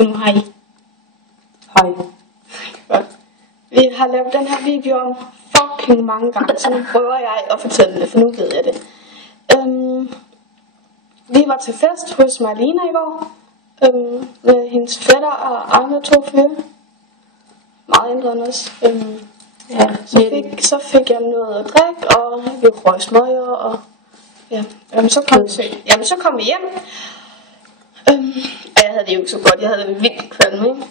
Sig nu hej. Hej. Godt. Vi har lavet den her video om fucking mange gange, så nu prøver jeg at fortælle det, for nu ved jeg det. Vi var til fest hos Marlene i går, med hendes fætter og andre 2 fyre. Meget ændret end os. Ja, så fik jeg noget at drikke, og vi røg smøger, og ja, så kom vi hjem. Og jeg havde det jo ikke så godt, jeg havde det vildt kvalme, ikke?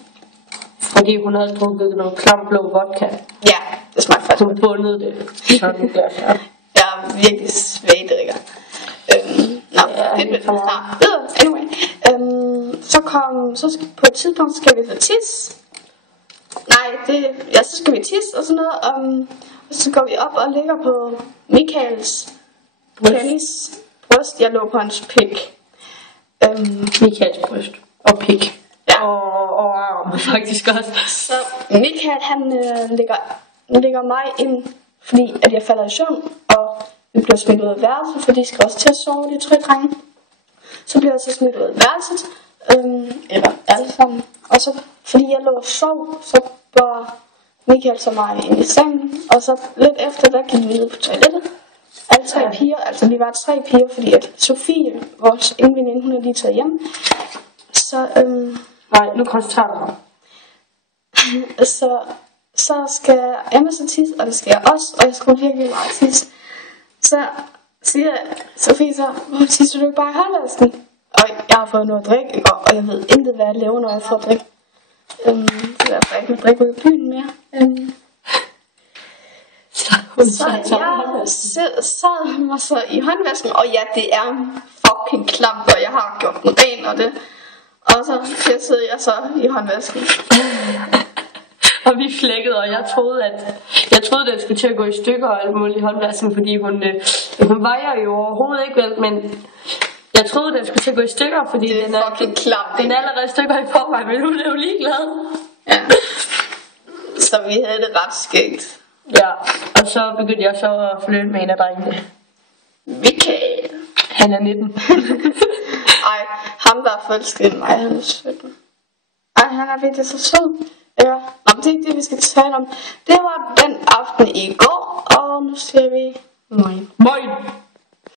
Fordi hun havde drukket noget klam blå vodka. Ja, det smagte faktisk. Hun bundede det. Sådan glas, ja. Jeg er virkelig svag drikker. Anyway. Så på et tidspunkt skal vi så tisse. Så skal vi tisse og sådan noget. Og så går vi op og ligger på Michaels bryst. Jeg lå på hans pik. Michaels bryst og pik. Ja. Og arm faktisk også. Så Michael han lægger mig ind, fordi at jeg falder i søvn, og vi bliver smidt ud af værelset, for de skal også til at sove, de 3 drenge. Så bliver jeg så smidt ud af værelset, eller alle sammen. Og så, fordi jeg lå og sov, så går Michael så mig ind i sengen, og så lidt efter, der gik vi ned på toilettet. Alle 3 piger, altså vi var 3 piger, fordi at Sofie, vores veninde, hun er lige taget hjem. Så, nej, nu koncentrerer du mig. Så skal Emma så tisse, og det skal jeg også, og jeg skulle virkelig meget tisse. Så siger Sofie så, hvorfor tisser du ikke bare i håndvasken? Og jeg har fået noget at drikke i går, og jeg ved intet, hvad jeg laver, når jeg får drik. Så derfor jeg ikke må drikke ud i byen mere. Så jeg sad mig så i håndvasken, og ja, det er fucking klamt, og jeg har gjort den ren, og det. Og så sidder jeg så i håndvasken. Og vi flækkede, og jeg troede, den skulle til at gå i stykker og alt muligt i håndvasken, fordi hun vejer jo overhovedet ikke vel, men jeg troede, den skulle til at gå i stykker, fordi den er allerede i stykker i forvejen, men hun er jo ligeglad. Ja. Så vi havde det ret skægt. Ja, og så begyndte jeg så at flytte med en af drengene. Michael. Han er 19. Ej, ham der er forelsket i mig, han er 17. Ej, han er virkelig så sød. Ja, men det er ikke det, vi skal tale om. Det var den aften i går, og nu ser vi morgen.